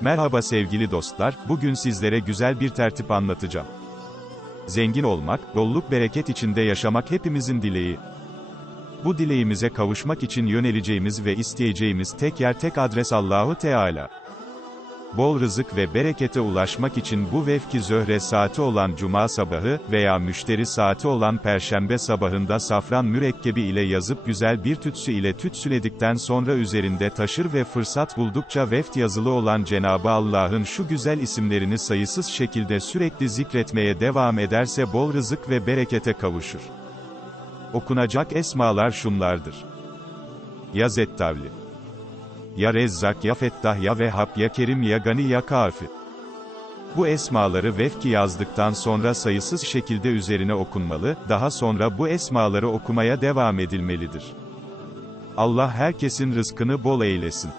Merhaba sevgili dostlar, bugün sizlere güzel bir tertip anlatacağım. Zengin olmak, bolluk bereket içinde yaşamak hepimizin dileği. Bu dileğimize kavuşmak için yöneleceğimiz ve isteyeceğimiz tek yer tek adres Allahu Teala. Bol rızık ve berekete ulaşmak için bu vefki zöhre saati olan cuma sabahı veya müşteri saati olan perşembe sabahında safran mürekkebi ile yazıp güzel bir tütsü ile tütsüledikten sonra üzerinde taşır ve fırsat buldukça veft yazılı olan Cenabı Allah'ın şu güzel isimlerini sayısız şekilde sürekli zikretmeye devam ederse bol rızık ve berekete kavuşur. Okunacak esmalar şunlardır. Ya Zettavli ya Rezzak ya Fettah ya Vehhab ya Kerim ya Gani ya Kafi. Bu esmaları vefki yazdıktan sonra sayısız şekilde üzerine okunmalı, daha sonra bu esmaları okumaya devam edilmelidir. Allah herkesin rızkını bol eylesin.